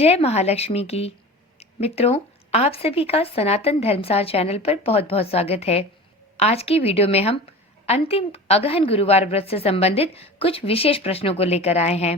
जय महालक्ष्मी की। मित्रों, आप सभी का सनातन धर्मसार चैनल पर बहुत बहुत स्वागत है। आज की वीडियो में हम अंतिम अगहन गुरुवार व्रत से संबंधित कुछ विशेष प्रश्नों को लेकर आए हैं।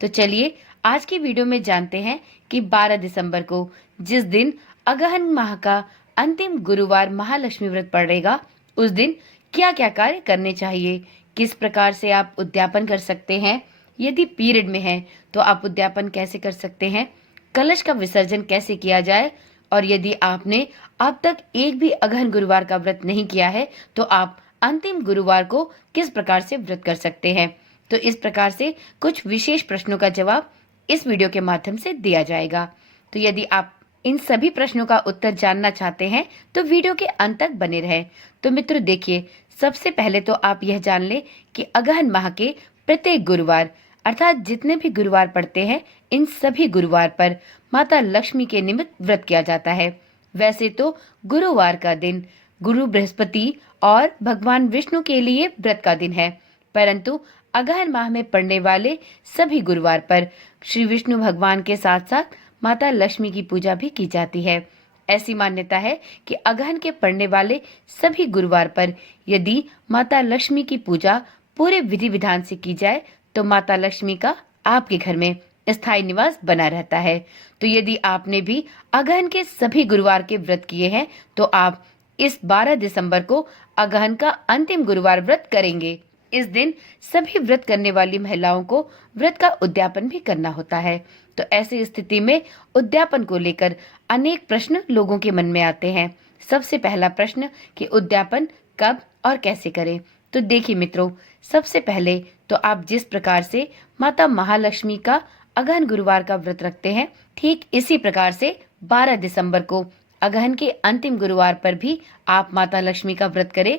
तो चलिए आज की वीडियो में जानते हैं कि 12 दिसंबर को जिस दिन अगहन माह का अंतिम गुरुवार महालक्ष्मी व्रत पड़ेगा, उस दिन क्या क्या कार्य करने चाहिए, किस प्रकार से आप उद्यापन कर सकते हैं, यदि पीरियड में है तो आप उद्यापन कैसे कर सकते हैं, कलश का विसर्जन कैसे किया जाए, और यदि आपने अब तक एक भी अगहन गुरुवार का व्रत नहीं किया है तो आप अंतिम गुरुवार को किस प्रकार से व्रत कर सकते हैं। तो इस प्रकार से कुछ विशेष प्रश्नों का जवाब इस वीडियो के माध्यम से दिया जाएगा। तो यदि आप इन सभी प्रश्नों का उत्तर जानना चाहते हैं तो वीडियो के अंत तक बने रहें। तो मित्रों देखिए, सबसे पहले तो आप यह जान लें कि अगहन माह के प्रत्येक गुरुवार अर्थात जितने भी गुरुवार पड़ते हैं, इन सभी गुरुवार पर माता लक्ष्मी के निमित्त व्रत किया जाता है। वैसे तो गुरुवार का दिन गुरु बृहस्पति और भगवान विष्णु के लिए व्रत का दिन है, परंतु अगहन माह में पड़ने वाले सभी गुरुवार पर श्री विष्णु भगवान के साथ साथ माता लक्ष्मी की पूजा भी की जाती है। ऐसी मान्यता है कि अगहन के पड़ने वाले सभी गुरुवार पर यदि माता लक्ष्मी की पूजा पूरे विधि विधान से की जाए तो माता लक्ष्मी का आपके घर में स्थायी निवास बना रहता है। तो यदि आपने भी अगहन के सभी गुरुवार के व्रत किए हैं तो आप इस 12 दिसंबर को अगहन का अंतिम गुरुवार व्रत करेंगे। इस दिन सभी व्रत करने वाली महिलाओं को व्रत का उद्यापन भी करना होता है। तो ऐसी स्थिति में उद्यापन को लेकर अनेक प्रश्न लोगों के मन में आते हैं। सबसे पहला प्रश्न कि उद्यापन कब और कैसे करें। तो देखिए मित्रों, सबसे पहले तो आप जिस प्रकार से माता महालक्ष्मी का अगहन गुरुवार का व्रत रखते हैं, ठीक इसी प्रकार से 12 दिसंबर को अगहन के अंतिम गुरुवार पर भी आप माता लक्ष्मी का व्रत करें।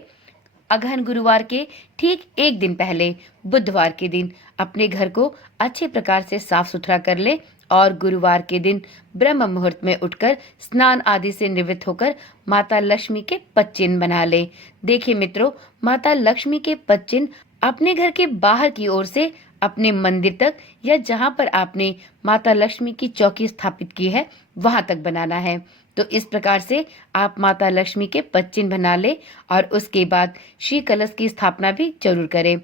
अगहन गुरुवार के ठीक एक दिन पहले बुधवार के दिन अपने घर को अच्छे प्रकार से साफ सुथरा कर ले और गुरुवार के दिन ब्रह्म मुहूर्त में उठकर स्नान आदि से निवृत्त होकर माता लक्ष्मी के पद चिन्ह बना ले। देखिए मित्रों, माता लक्ष्मी के पद चिन्ह अपने घर के बाहर की ओर से अपने मंदिर तक या जहां पर आपने माता लक्ष्मी की चौकी स्थापित की है वहां तक बनाना है। तो इस प्रकार से आप माता लक्ष्मी के पद चिन्ह बना ले और उसके बाद श्री कलश की स्थापना भी जरूर करें।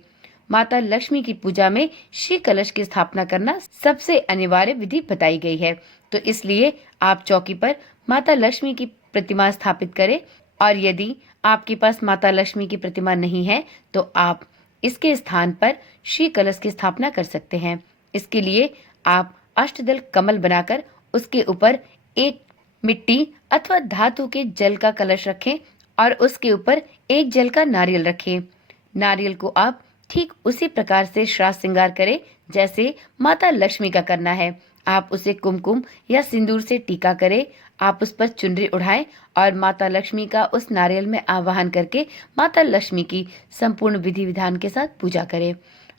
माता लक्ष्मी की पूजा में श्री कलश की स्थापना करना सबसे अनिवार्य विधि बताई गई है। तो इसलिए आप चौकी पर माता लक्ष्मी की प्रतिमा स्थापित करें, और यदि आपके पास माता लक्ष्मी की प्रतिमा नहीं है तो आप इसके स्थान पर श्री कलश की स्थापना कर सकते हैं। इसके लिए आप अष्टदल कमल बनाकर उसके ऊपर एक मिट्टी अथवा धातु के जल का कलश रखें और उसके ऊपर एक जल का नारियल रखें। नारियल को आप ठीक उसी प्रकार से श्राद्ध श्रृंगार करें जैसे माता लक्ष्मी का करना है। आप उसे कुमकुम या सिंदूर से टीका करें, आप उस पर चुनरी उड़ाएं और माता लक्ष्मी का उस नारियल में आवाहन करके माता लक्ष्मी की संपूर्ण विधि विधान के साथ पूजा करें।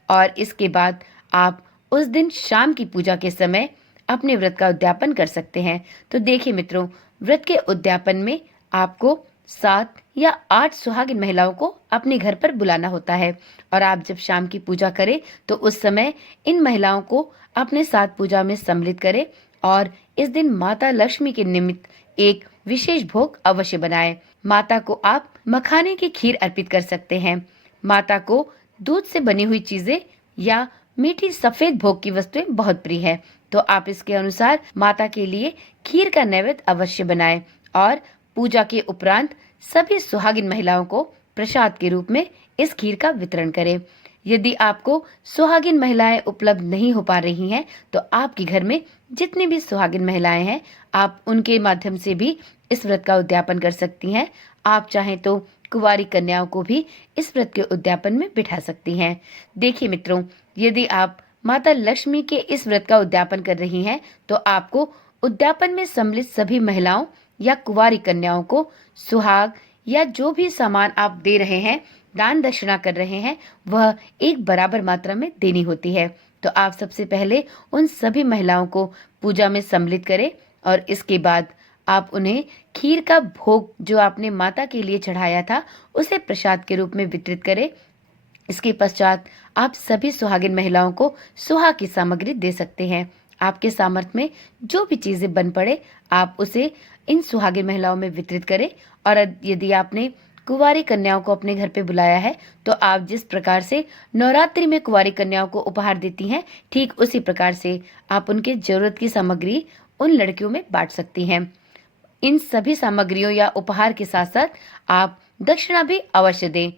और इसके बाद आप उस दिन शाम की पूजा के समय अपने व्रत का उद्यापन कर सकते हैं। तो देखिए मित्रों, व्रत के उद्यापन में आपको 7 या 8 सुहागिन महिलाओं को अपने घर पर बुलाना होता है, और आप जब शाम की पूजा करें तो उस समय इन महिलाओं को अपने साथ पूजा में सम्मिलित करें और इस दिन माता लक्ष्मी के निमित्त एक विशेष भोग अवश्य बनाएं। माता को आप मखाने की खीर अर्पित कर सकते हैं। माता को दूध से बनी हुई चीजें या मीठी सफेद भोग की वस्तुएं बहुत प्रिय है, तो आप इसके अनुसार माता के लिए खीर का नैवेद्य अवश्य बनाएं और पूजा के उपरांत सभी सुहागिन महिलाओं को प्रसाद के रूप में इस खीर का वितरण करें। यदि आपको सुहागिन महिलाएं उपलब्ध नहीं हो पा रही हैं तो आपके घर में जितनी भी सुहागिन महिलाएं हैं आप उनके माध्यम से भी इस व्रत का उद्यापन कर सकती हैं। आप चाहें तो कुंवारी कन्याओं को भी इस व्रत के उद्यापन में बिठा सकती हैं। देखिए मित्रों, यदि आप माता लक्ष्मी के इस व्रत का उद्यापन कर रही हैं तो आपको उद्यापन में सम्मिलित सभी महिलाओं या कुंवारी कन्याओं को सुहाग या जो भी सामान आप दे रहे हैं, दान दक्षिणा कर रहे हैं, वह एक बराबर मात्रा में देनी होती है। तो आप सबसे पहले उन सभी महिलाओं को पूजा में सम्मिलित करें और इसके बाद आप उन्हें खीर का भोग जो आपने माता के लिए चढ़ाया था उसे प्रसाद के रूप में वितरित करें। इसके पश्चात आप सभी सुहागिन महिलाओं को सुहाग की सामग्री दे सकते हैं। आपके सामर्थ्य में जो भी चीजें बन पड़े आप उसे इन सुहागिन महिलाओं में वितरित करें। और यदि आपने कुंवारी कन्याओं को अपने घर पे बुलाया है तो आप जिस प्रकार से नवरात्रि में कुंवारी कन्याओं को उपहार देती हैं, ठीक उसी प्रकार से आप उनके जरूरत की सामग्री उन लड़कियों में बांट सकती हैं। इन सभी सामग्रियों या उपहार के साथ साथ आप दक्षिणा भी अवश्य दें।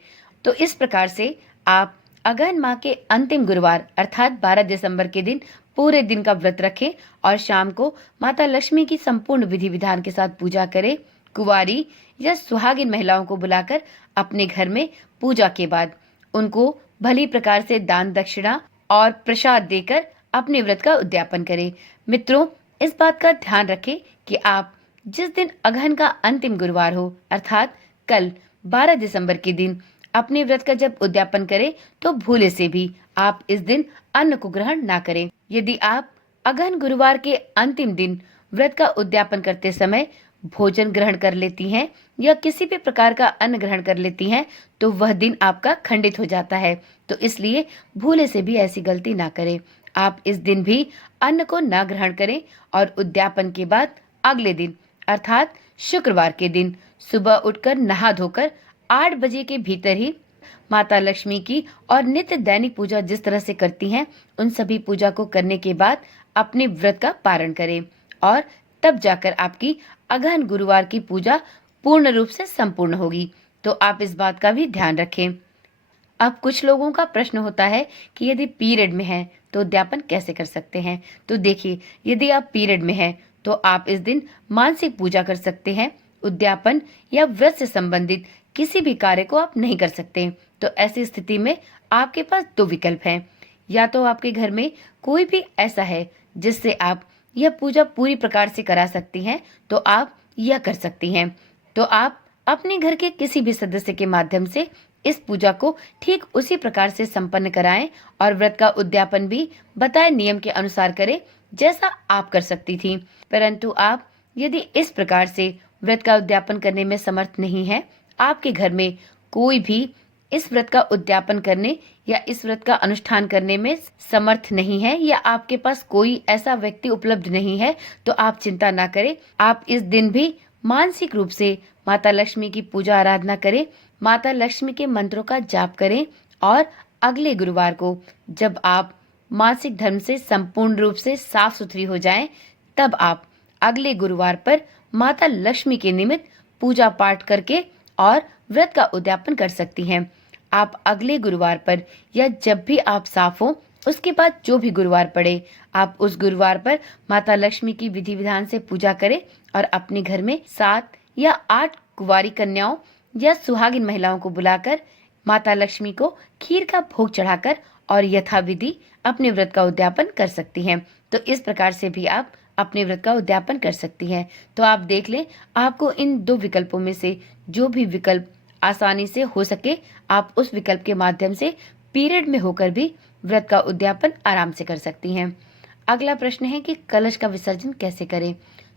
तो इस प्रकार से आप अगहन माह के अंतिम गुरुवार अर्थात 12 दिसंबर के दिन पूरे दिन का व्रत रखें और शाम को माता लक्ष्मी की संपूर्ण विधि विधान के साथ पूजा करें। कुंवारी या सुहागिन महिलाओं को बुलाकर अपने घर में पूजा के बाद उनको भली प्रकार से दान दक्षिणा और प्रसाद देकर अपने व्रत का उद्यापन करें। मित्रों, इस बात का ध्यान रखें कि आप जिस दिन अगहन का अंतिम गुरुवार हो अर्थात कल 12 दिसंबर के दिन अपने व्रत का जब उद्यापन करें तो भूले से भी आप इस दिन अन्न को ग्रहण ना करें। यदि आप अगहन गुरुवार के अंतिम दिन व्रत का उद्यापन करते समय भोजन ग्रहण कर लेती हैं या किसी भी प्रकार का अन्न ग्रहण कर लेती हैं तो वह दिन आपका खंडित हो जाता है। तो इसलिए भूले से भी ऐसी गलती ना करें। आप इस दिन भी अन्न को ना ग्रहण करें और उद्यापन के बाद अगले दिन अर्थात शुक्रवार के दिन सुबह उठकर नहा धोकर 8 बजे के भीतर ही माता लक्ष्मी की और नित्य दैनिक पूजा जिस तरह से करती हैं उन सभी पूजा को करने के बाद अपने व्रत का पारण करें और तब जाकर आपकी अगहन गुरुवार की पूजा पूर्ण रूप से संपूर्ण होगी। तो आप इस बात का भी ध्यान रखें। अब कुछ लोगों का प्रश्न होता है कि यदि पीरियड में है तो उद्यापन कैसे कर सकते हैं। तो देखिए, यदि आप पीरियड में हैं तो आप इस दिन मानसिक पूजा कर सकते हैं। उद्यापन या व्रत से संबंधित किसी भी कार्य को आप नहीं कर सकते। तो ऐसी स्थिति में आपके पास दो विकल्प हैं। या तो आपके घर में कोई भी ऐसा है जिससे आप यह पूजा पूरी प्रकार से करा सकती हैं तो आप यह कर सकती हैं। तो आप अपने घर के किसी भी सदस्य के माध्यम से इस पूजा को ठीक उसी प्रकार से संपन्न कराएं और व्रत का उद्यापन भी बताए नियम के अनुसार करें जैसा आप कर सकती थी। परंतु आप यदि इस प्रकार से व्रत का उद्यापन करने में समर्थ नहीं है, आपके घर में कोई भी इस व्रत का उद्यापन करने या इस व्रत का अनुष्ठान करने में समर्थ नहीं है या आपके पास कोई ऐसा व्यक्ति उपलब्ध नहीं है, तो आप चिंता ना करें। आप इस दिन भी मानसिक रूप से माता लक्ष्मी की पूजा आराधना करें, माता लक्ष्मी के मंत्रों का जाप करें और अगले गुरुवार को जब आप मासिक धर्म से संपूर्ण रूप से साफ सुथरी हो जाएं, तब आप अगले गुरुवार पर माता लक्ष्मी के निमित्त पूजा पाठ करके और व्रत का उद्यापन कर सकती हैं। आप अगले गुरुवार पर या जब भी आप साफ हो उसके बाद जो भी गुरुवार पड़े, आप उस गुरुवार पर माता लक्ष्मी की विधि विधान से पूजा करें और अपने घर में 7 या 8 कुंवारी कन्याओं या सुहागिन महिलाओं को बुलाकर माता लक्ष्मी को खीर का भोग चढ़ाकर और यथाविधि अपने व्रत का उद्यापन कर सकती हैं। तो इस प्रकार से भी आप अपने व्रत का उद्यापन कर सकती हैं। तो आप देख लें, आपको इन दो विकल्पों में से जो भी विकल्प आसानी से हो सके आप उस विकल्प के माध्यम से पीरियड में होकर भी व्रत का उद्यापन आराम से कर सकती हैं। अगला प्रश्न है कि कलश का विसर्जन कैसे करें।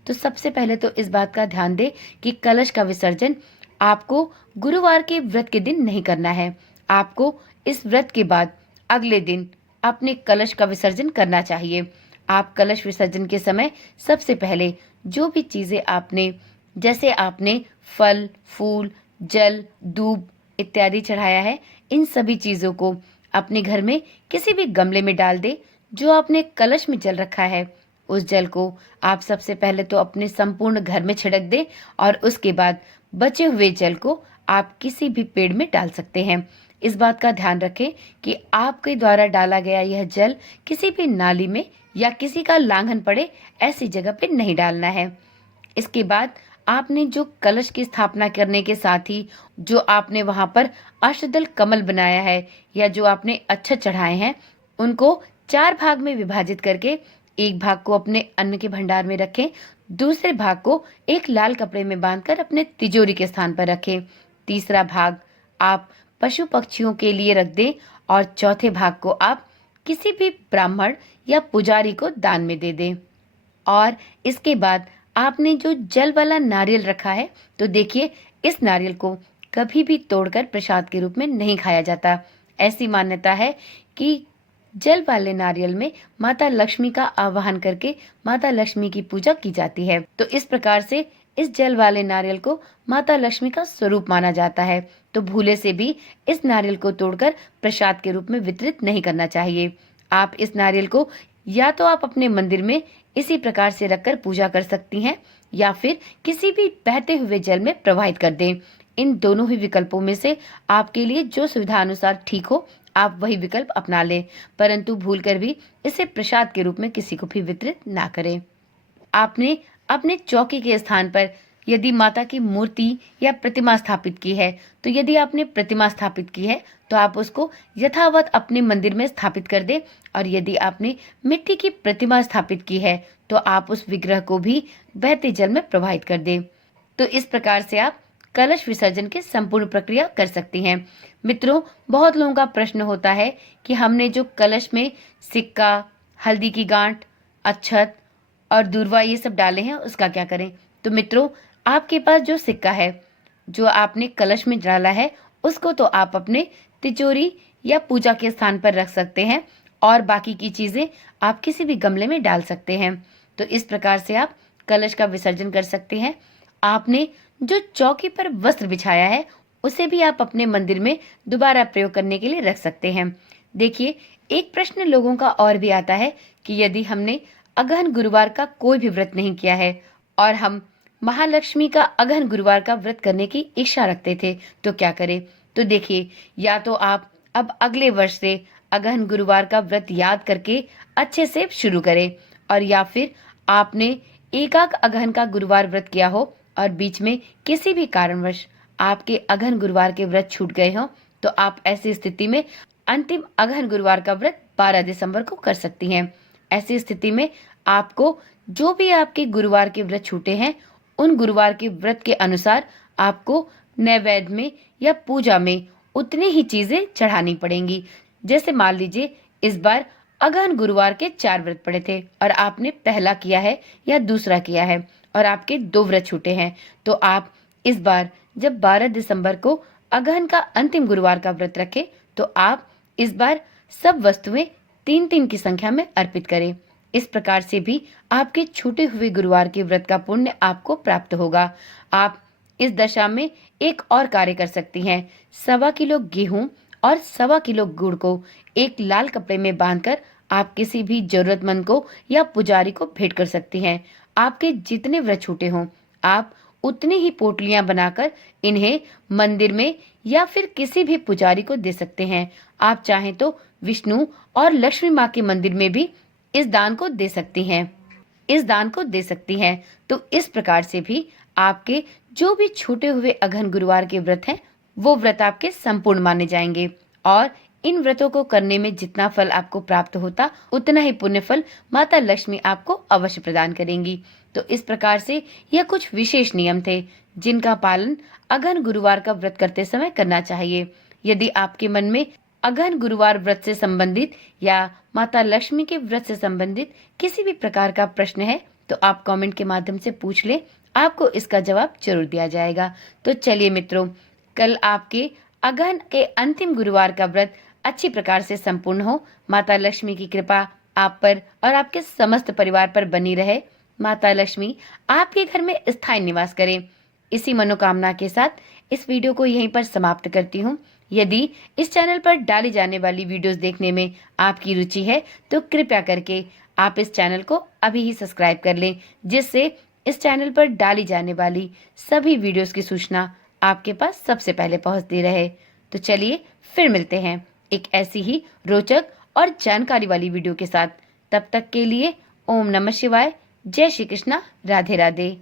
तो सबसे पहले तो इस बात का ध्यान दें कि कलश का विसर्जन आपको गुरुवार के व्रत के दिन नहीं करना है। आपको इस व्रत के बाद अगले दिन अपने कलश का विसर्जन करना चाहिए। आप कलश विसर्जन के समय सबसे पहले जो भी चीजें जैसे आपने फल, फूल, जल, दूब इत्यादि चढ़ाया है, इन सभी चीजों को अपने घर में किसी भी गमले में डाल दे। जो आपने कलश में जल रखा है उस जल को आप सबसे पहले तो अपने संपूर्ण घर में छिड़क दे और उसके बाद बचे हुए जल को आप किसी भी पेड़ में डाल सकते हैं। इस बात का ध्यान रखें कि आपके द्वारा डाला गया यह जल किसी भी नाली में या किसी का लांघन पड़े ऐसी जगह पे नहीं डालना है। इसके बाद आपने जो कलश की स्थापना करने के साथ ही जो आपने वहां पर अष्टदल कमल बनाया है या जो आपने अक्षत चढ़ाए हैं उनको 4 भाग में विभाजित करके एक भाग को अपने अन्न के भंडार में रखें, दूसरे भाग को एक लाल कपड़े में बांधकर अपने तिजोरी के स्थान पर रखें, तीसरा भाग आप पशु पक्षियों के लिए रख दें और चौथे भाग को आप किसी भी ब्राह्मण या पुजारी को दान में दे दें। और इसके बाद आपने जो जल वाला नारियल रखा है तो देखिए, इस नारियल को कभी भी तोड़कर प्रसाद के रूप में नहीं खाया जाता। ऐसी मान्यता है कि जल वाले नारियल में माता लक्ष्मी का आवाहन करके माता लक्ष्मी की पूजा की जाती है। तो इस प्रकार से इस जल वाले नारियल को माता लक्ष्मी का स्वरूप माना जाता है। तो भूले से भी इस नारियल को तोड़कर प्रसाद के रूप में वितरित नहीं करना चाहिए। आप इस नारियल को या तो आप अपने मंदिर में इसी प्रकार से रखकर पूजा कर सकती हैं या फिर किसी भी बहते हुए जल में प्रवाहित कर दें। इन दोनों ही विकल्पों में से आपके लिए जो सुविधा अनुसार ठीक हो आप वही विकल्प अपना लें, परंतु भूलकर भी इसे प्रसाद के रूप में किसी को भी वितरित ना करें। आपने अपने चौकी के स्थान पर यदि माता की मूर्ति या प्रतिमा स्थापित की है, तो यदि आपने प्रतिमा स्थापित की है तो आप उसको यथावत अपने मंदिर में स्थापित कर दें, और यदि आपने मिट्टी की प्रतिमा स्थापित की है तो आप उस विग्रह को भी बहते जल में प्रवाहित कर दें। तो इस प्रकार से आप कलश विसर्जन की संपूर्ण प्रक्रिया कर सकती हैं। मित्रों, बहुत लोगों का प्रश्न होता है कि हमने जो कलश में सिक्का, हल्दी की गांठ, अक्षत और दूर्वा ये सब डाले हैं उसका क्या करें। तो मित्रों, आपके पास जो सिक्का है जो आपने कलश में डाला है उसको तो आप अपने तिजोरी या पूजा के स्थान पर रख सकते हैं, और बाकी की चीजें आप किसी भी गमले में डाल सकते हैं। तो इस प्रकार से आप कलश का विसर्जन कर सकते हैं। आपने जो चौकी पर वस्त्र बिछाया है उसे भी आप अपने मंदिर में दोबारा प्रयोग करने के लिए रख सकते हैं। देखिए, एक प्रश्न लोगों का और भी आता है कि यदि हमने अगहन गुरुवार का कोई भी व्रत नहीं किया है और हम महालक्ष्मी का अगहन गुरुवार का व्रत करने की इच्छा रखते थे तो क्या करें। तो देखिए, या तो आप अब अगले वर्ष से अगहन गुरुवार का व्रत याद करके अच्छे से शुरू करें, और या फिर आपने एकाक अगहन का गुरुवार व्रत किया हो और बीच में किसी भी कारणवश आपके अगहन गुरुवार के व्रत छूट गए हों, तो आप ऐसी स्थिति में अंतिम अगहन गुरुवार का व्रत 12 दिसंबर को कर सकती हैं। ऐसी स्थिति में आपको जो भी आपके गुरुवार के व्रत छूटे हैं उन गुरुवार के व्रत के अनुसार आपको नैवेद्य में या पूजा में उतनी ही चीजें चढ़ानी पड़ेंगी। जैसे मान लीजिए इस बार अगहन गुरुवार के 4 व्रत पड़े थे और आपने पहला किया है या दूसरा किया है और आपके 2 व्रत छूटे हैं, तो आप इस बार जब 12 दिसंबर को अगहन का अंतिम गुरुवार का व्रत रखें तो आप इस बार सब वस्तुएं 3-3 की संख्या में अर्पित करें। इस प्रकार से भी आपके छूटे हुए गुरुवार के व्रत का पुण्य आपको प्राप्त होगा। आप इस दशा में एक और कार्य कर सकती हैं। 1.25 किलो गेहूं और 1.25 किलो गुड़ को एक लाल कपड़े में बांधकर आप किसी भी जरूरतमंद को या पुजारी को भेंट कर सकती हैं। आपके जितने व्रत छूटे हों आप उतनी ही पोटलियां बनाकर इन्हें मंदिर में या फिर किसी भी पुजारी को दे सकते हैं। आप चाहें तो विष्णु और लक्ष्मी माँ के मंदिर में भी इस दान को दे सकती हैं। तो इस प्रकार से भी आपके जो भी छूटे हुए अगहन गुरुवार के व्रत हैं वो व्रत आपके संपूर्ण माने जाएंगे, और इन व्रतों को करने में जितना फल आपको प्राप्त होता उतना ही पुण्य फल माता लक्ष्मी आपको अवश्य प्रदान करेंगी। तो इस प्रकार से यह कुछ विशेष नियम थे जिनका पालन अगहन गुरुवार का व्रत करते समय करना चाहिए। यदि आपके मन में अगहन गुरुवार व्रत से संबंधित या माता लक्ष्मी के व्रत से संबंधित किसी भी प्रकार का प्रश्न है तो आप कमेंट के माध्यम से पूछ ले, आपको इसका जवाब जरूर दिया जाएगा। तो चलिए मित्रों, कल आपके अगहन के अंतिम गुरुवार का व्रत अच्छी प्रकार से संपूर्ण हो। माता लक्ष्मी की कृपा आप पर और आपके समस्त परिवार पर बनी रहे। माता लक्ष्मी आपके घर में स्थायी निवास करें। इसी मनोकामना के साथ इस वीडियो को यहीं पर समाप्त करती हूँ। यदि इस चैनल पर डाली जाने वाली वीडियोस देखने में आपकी रुचि है तो कृपया करके आप इस चैनल को अभी ही सब्सक्राइब कर लें, जिससे इस चैनल पर डाली जाने वाली सभी वीडियोस की सूचना आपके पास सबसे पहले पहुंचती रहे। तो चलिए फिर मिलते हैं एक ऐसी ही रोचक और जानकारी वाली वीडियो के साथ। तब तक के लिए ओम नमः शिवाय, जय श्री कृष्णा, राधे राधे।